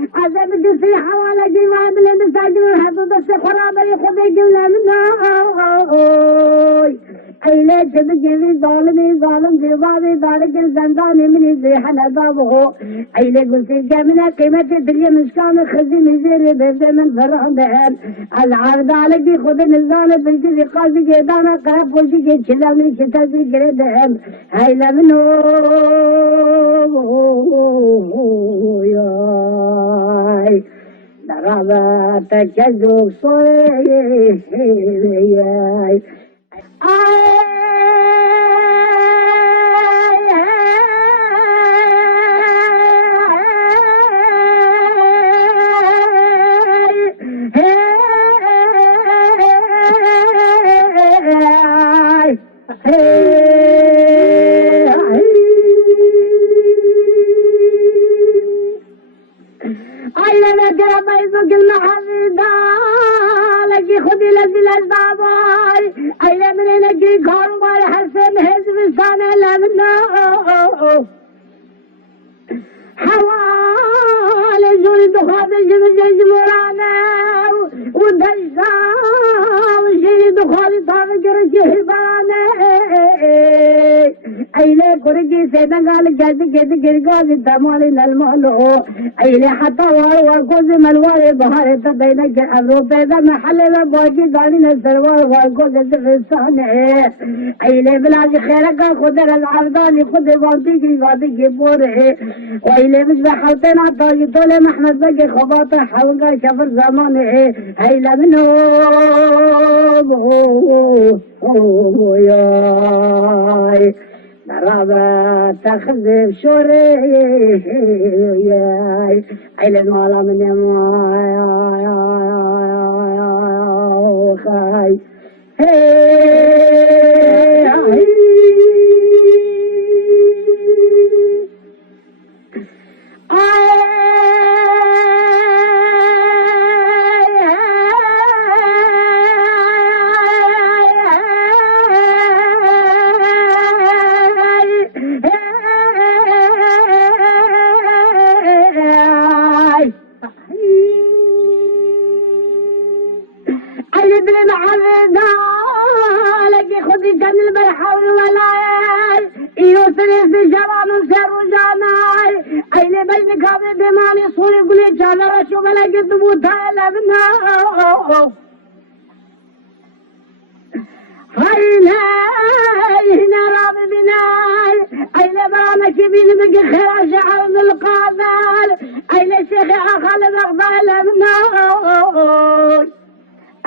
عذاب في حوالي جماعة من المساجد والحدود السخرة يخذ جملة منها أيلة تبجي ظالمي ظالم في بعضي ذلك الزندان من يزيح نظامه أيلة قلت الجامنة قيمة الدنيا مسكان خزي مزيري بيبدأ من فرعون بهم العرض عليك يخذ النزال بالجزي قاسي جيدانا قرب وشي جيتشلامي كتازي جريدهم هيلا منه ياي درابة تجذب صوي ياي خذي لزل الباباي أيلا من نجي قوم والحسن حزب سنة لمنا حوالي زول دخول الجمرانا ودجا وشي دخول طابق رجيبانا أيلا كورجي سيدان قال جد قرقاز الدمالي للمالو أيلا حتى وارقوز ملواري بحاري تبينك أمرو بيدا محل باجي داني نسروار وارقوز الدفستاني أيلا بلاج خيرك خدر العرضاني خدر وانتيكي بوري وأيلا مش بحلتنا طاقي طولي محمد بقي خباطة حوقا شفر زماني أيلا منه ياي درابة تخذب شوري ياي عيل المالا من يماي خاي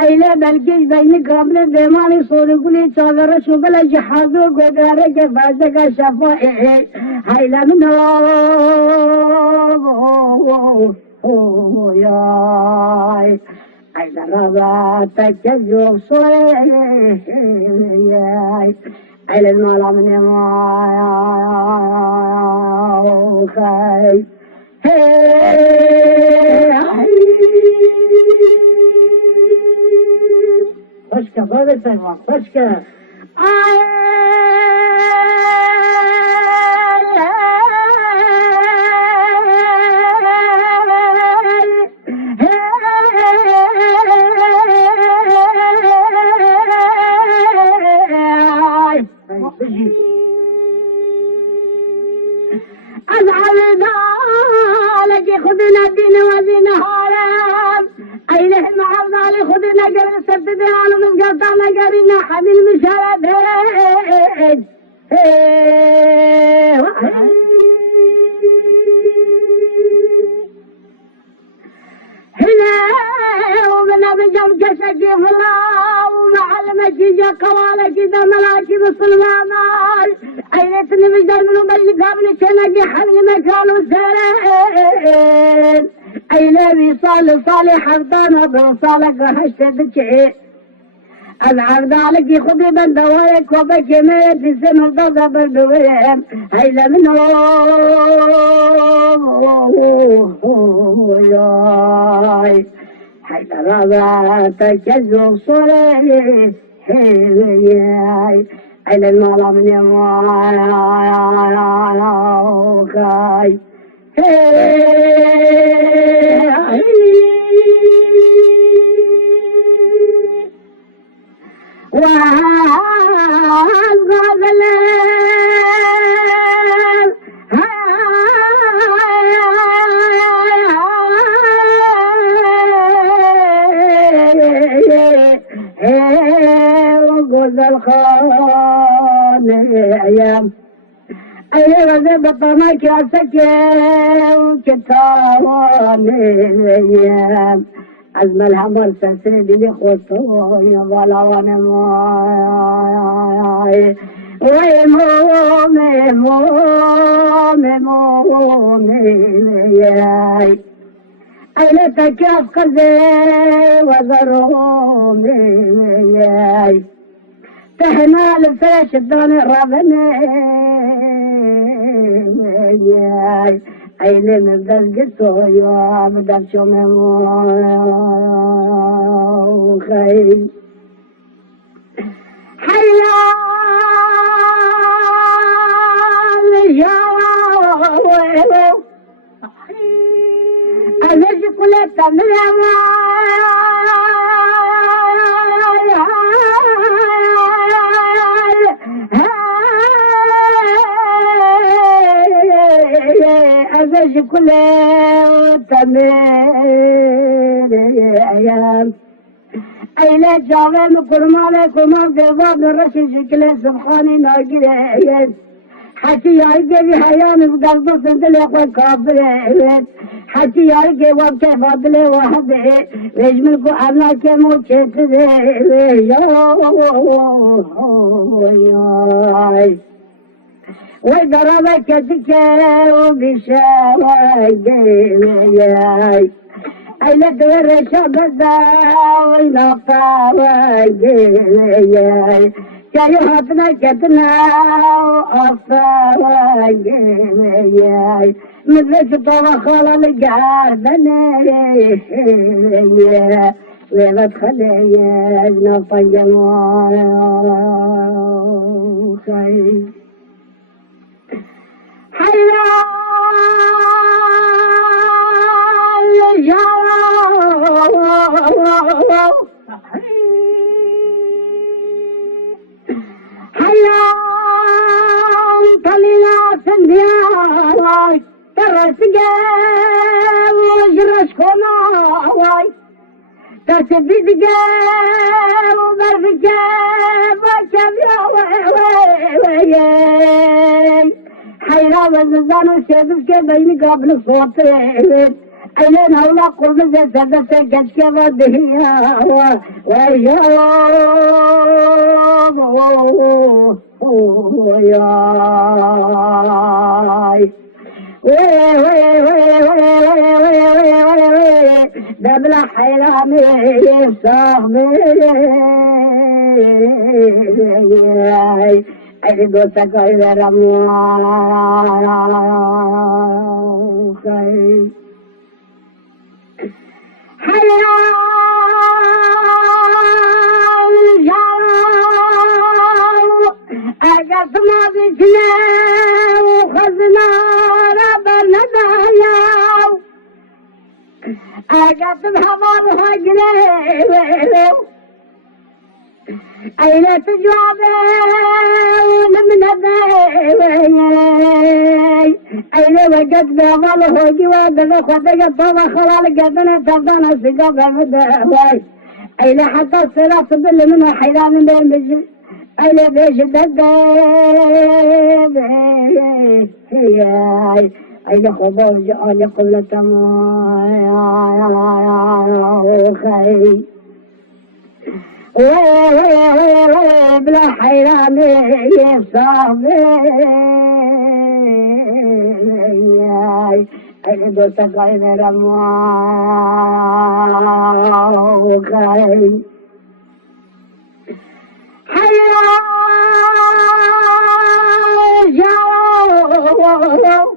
أيلا بلقيش بينك قبل دماني صوري قولي صغر شو بلا جحازو قدارك فازك شفائي هيلا منه ياي هيلا رباتك جزوب صوري ياي هيلا المالا من يماي خاي خشكة فاضل سيما خشكة أزعلنا لك خذنا الدين وزينا هارب أيله معرض علي خذنا قرن سدد على من قطعنا قرنا حمل مشاهد هنا ومن أبجم كشكي الله ومع المسيجة قوالك إذا ملاكب الصلوانات أيلتني مجدر منه بلي قابل شنجي حمل مكان وسرين أيلة صالح حفظانا بوصالك وحشتك العرض عليك خذي بالدوائك وبكي ميت السمر ضغط بالدوين هيدا منه ياي هيدا رابطك يزوق صوري ياي هيدا المالا من يماي خاني أيام أي غزة بطمة كاسك كتاواني أيام عزم الحمر سسيدي بخطوي ظلوان ماي ويمومي مومي مومي ياي أيلتك أفقزي وضرومي ياي تحنا لفرش الدون الرابني ياي أيلي مبدل قصو يا مدل شو مخي حيا الجواب أزج قلت من أزج قلت من أيام أين جاوين كرمالكم بضاب الرشي شكل سبحاني ناقرين حتي يارجي حياني بقلبه سندل يقوى كابرين حتي يارجي وابكي فضلي وحبي ويجملكو أبنا كمو تشتري ياي وضربك تكي وبشاوي ياي أين دور شبدا ونقاوي ياي كايو هاتنا كتنا وأفاوي ياي مثل طبخ على الجاردني ويبدخلي نطي موخي حيا حيام طلينا سندياي ترسقاي وجرشكوناي تسبيدقاي وبرفقاي بشبياي حيرام الزمان وشبك بيني قبل صوتين أين هولا قرب زادت كشك ودهيا وياي دبل حيرامي صاحبي أي دوسك إذا رموخي حيا الجو أقسم بجنا وخزنا ربنا دايو أقسم حمام هجري أين تجوابي من الداي أين وجدت بأمال هوجي ودنا خطيك طبع خلال قدنا تفضانا سيقف مدهوي أين حتى الصلاة تضل منها حيران من المجل أين بيش الدقاب أين خضر جعل قبل تماخي بلا حيراني صاحبي أين دوسك أين رموخي حيا جاو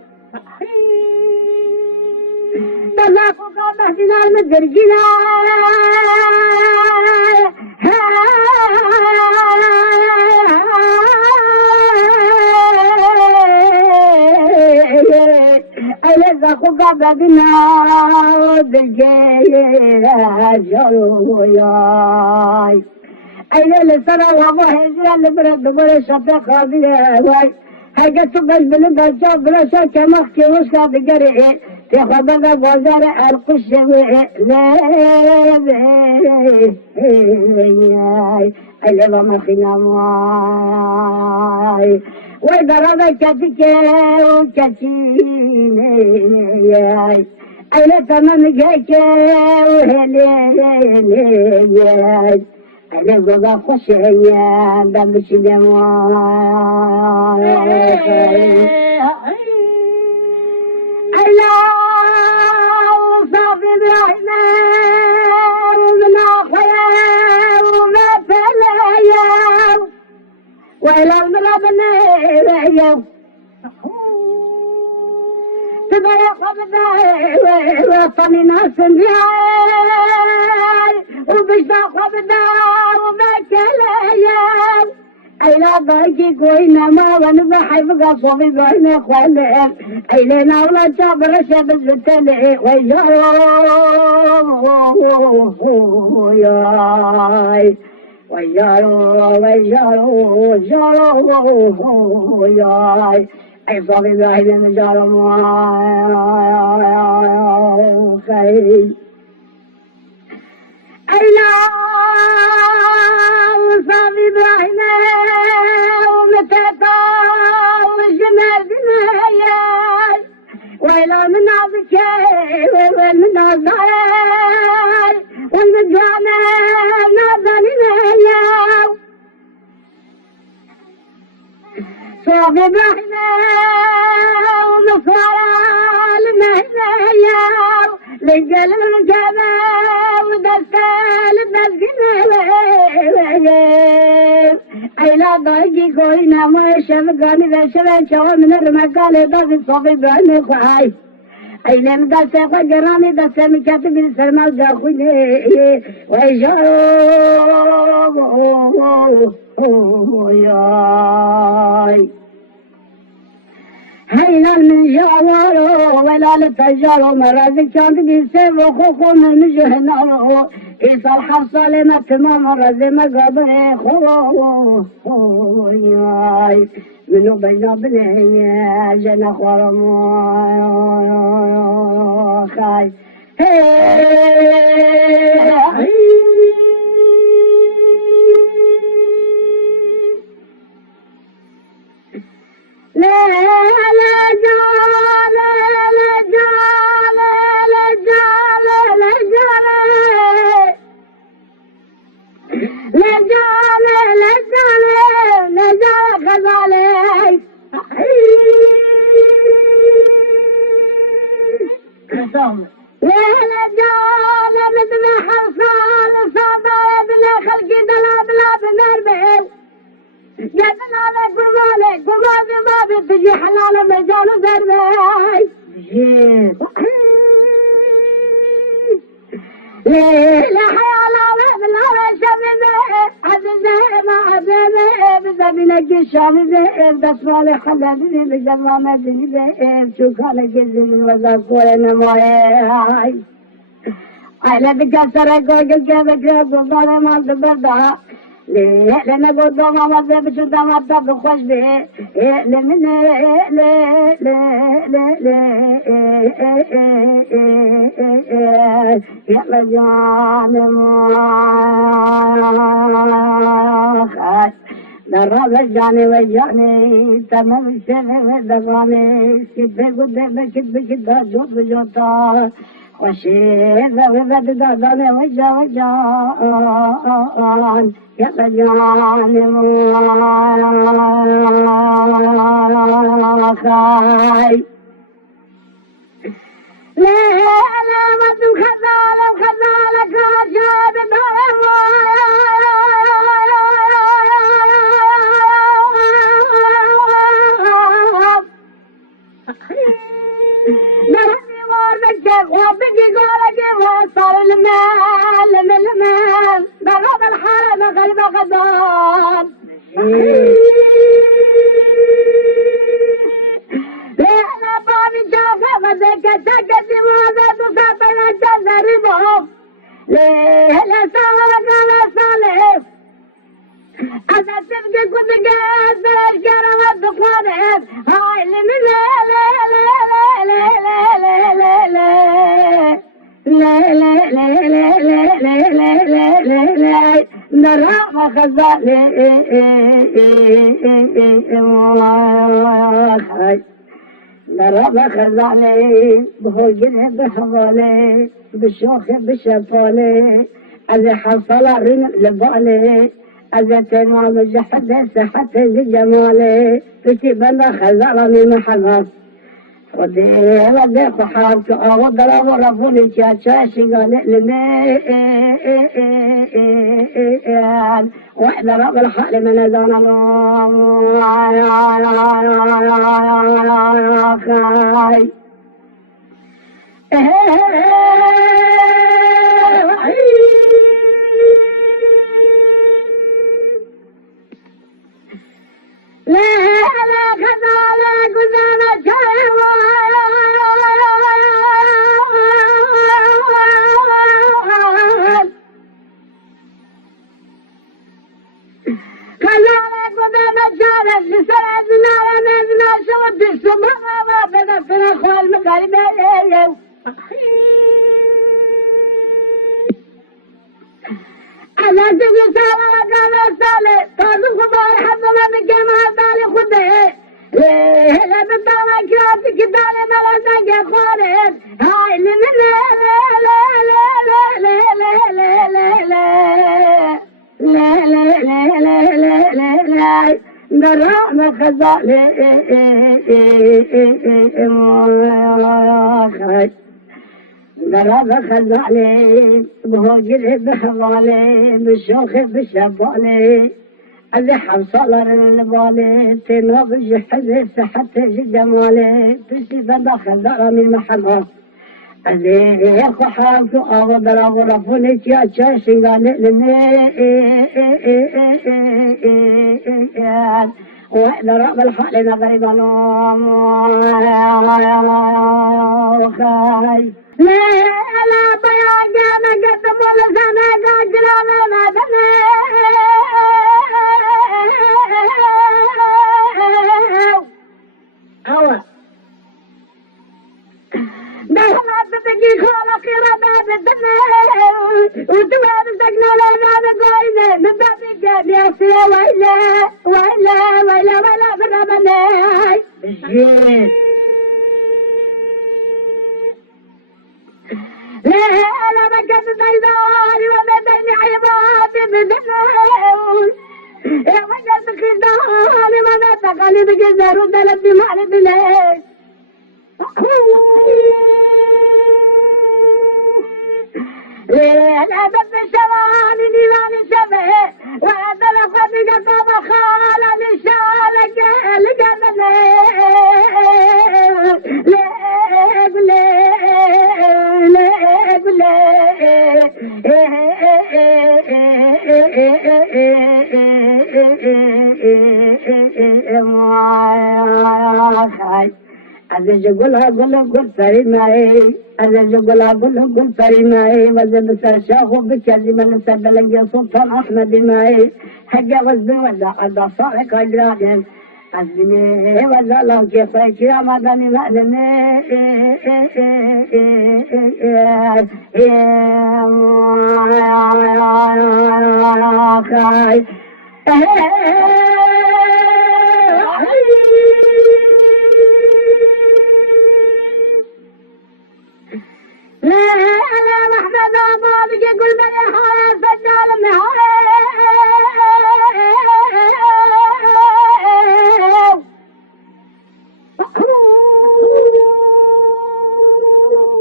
تلاقوا قامتنا المدرجنا ألزقوا قبضنا بالجيرة جوياي أين لسنا وابو هجرة لبرد برد شفق هذه واي هاجت بس بلد الجاب بلا شك مخي وسكا بقريء في خبر بوزر القشوي اللي ما خنا ماي وضرب كتك وكتيني أنا تمام جاك وهليني أنا بابا خشيا دمش جمال الله صافي برحمة ومن أخيا وما تلايا وإلى الملابنة رأيا تبارك قبضة وطني ناس الجاي وبشتا قبضة وما تلايا أيلا باجي كوينا ما ونبحي بقى صوفي بين إخوانهم أيلنا ولا جابر شبز بالتلي ويجارو ياي ويجارو جارو ياي أي صوفي بين جارو خير أيلا وصافي بين ويلا من عبكي ومن عزاي والمجانا نظرنا صافي بحنا ومصارى المهنيا لجل الجبا ودسال الدسقنا أيلا ضايقي كوينا ما شفقاني ذا شبكة ومن الرمكالي ضاقي صافي بعني خواي أيلا مدسة قجراني دسة مكاتب السلمى داخلي ويجارو ياي هينا من جوارو ولا لتجارو مرازك كانت بيسيب وخوخو من جهنارو إيصال حفصة لما تمام رزي مقابري خوياي منو بينا بني جنا خورمو خاي لا لا جال لا جال لا جال لا جال لا جال لا جال لا جال خزالي لا لا جال مثل حصان صابا بلا خلق دلا بلا بنربل جاتنا على قربالي قربالي ما بتجي حلال مجال دربي لا حيال على بلا شبيبي عزيزي ما عزيزي بزميلك الشامي دسوالي خلالي بجمامة دني شوكالي جزيني وزاكوري نماي أهلا بكسرك وكذبك قربالي ما تبدا لأن قدام ما زبش قدام أبدا خوش به لمن يا رجال ما خاش درب الجاني والجاني تمام السنة دغاني كده قدام كده كده جوت بجوتا وشيء ذا داداني وجا يا رجال ما خاي لا لا ما تخذال كاشاب وبقي قولك وصل المال من المال بغض الحالة قلب غضان لأن بابي جافة مزيكا سكتي ماذا تصابي لجزر بهم ليه لا صالح لا صالح أنا تبقى كنت قاعد بالأشجار والدخانات هاي اللي من لا لا لا لا لا لا لا لا لا نرى خزاني نرى خزاني بهوجني بحضالي بالشوخ بالشفالي أذي حصل رن لبالي أذي تمام جحد سحت جمالي تكبنا خزاني محمد ودي خحاب وضرا ورفوني شاشي قال لمي واحدة رب الحال من ذان لا لا خذالا قزانا شايوا خذالا قزانا شايوا لسرعتنا ونزنا شود السماء وبدأتنا خوال مقالبين أنا تبي سارة وقال سالي طازم خبار حضنا من جماعة دالي خده ليه لا بتطلع كراتي كدالي ملاسا كخورد هاي لا لا لا لا لا لا لا لا لا لا نرى خزالي نرى خزالي بهوجري بحضالي بالشوخ بالشفالي اللي حصل البالي تنوب جحد سحت جمالي تسيب خزالة من محمد اللي يخو حافظ أغضر أغرفوني تشاشي قال لمي وإذا رأب الحال نغرب خاي لا لا بياجا نقدم ولا سنة قاجلانا نادنا أوه دهنا تتجي خالق رباب الدنيا وتواب سجنا لنا بقوينا نبابي قاد ياسي ويلا ويلا ويلا ويلا بربنا لا أنا ما كنت تيداري ولا تيني عيباتي بدنون يا وجدت خداري ولا تقالي بجزر ودلت بمعنى بلاد لا تبي الشوالي نيران الشبه وهذا لقد قطب خال لشالك لقمنا ليب ليب ليب أذا جقولها قولهم كل سري معي أذا جقولها قولهم كل سري معي وإذا بسرشاخو بكلم النسب لقي سلطان أحمد معي حقا وزن وزا أذا صارك أجراني أزمي وزا لهم كيف يكرا مدني مأذني لا أنا محمد أبوك يقول من الحياة فجال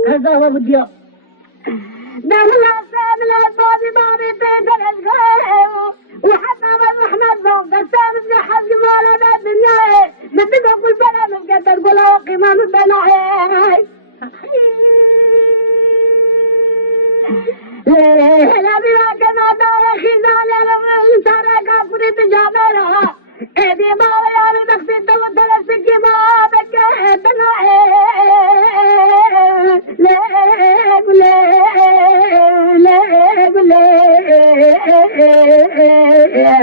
هذا هو بديو دخل السامي الأبواب بابي بيت الأشغال وحتى محمد فوق السامي في حزم ولا الدنيا بدي أقول بلا من قدر قولا وقيمة من بلاهي لا بيواك نادار خزال الانسان كافر تجاملها ادي ما يا بخت توتل سكي ما بك ابنا لا لا لا يا